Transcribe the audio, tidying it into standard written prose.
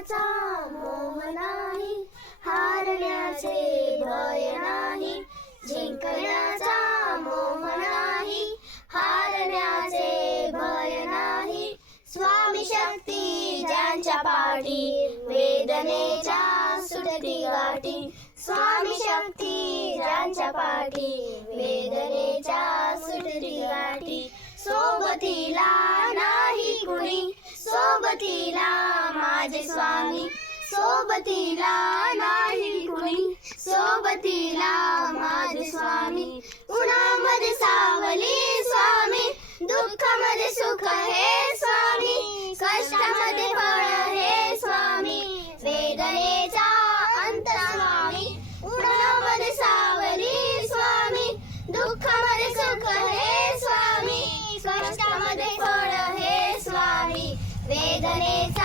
जिंकण्याचा मोह नाही, हारण्याचे भय नाही. जिंकण्याचा मोह नाही, हारण्याचे भय नाही. स्वामी शक्ती ज्यांच्या पाठी, वेदनेच्या सुटती गाठी. स्वामी शक्ती ज्यांच्या पाठी, वेदनेच्या सुटती गाठी. सोबतीला नाही कुणी, सोबतीला माझे स्वामी. सोबतीला नाही कुणी, सोबतीला माझे स्वामी. उन्हामध्ये सावली स्वामी, दुःखामध्ये सुख हे स्वामी. कष्टामध्ये फळ हे स्वामी, वेदनेचा अंत स्वामी. उन्हामध्ये सावली स्वामी, दुःखामध्ये सुख हे स्वामी. कष्टामध्ये फळ हे स्वामी, वेदनेचा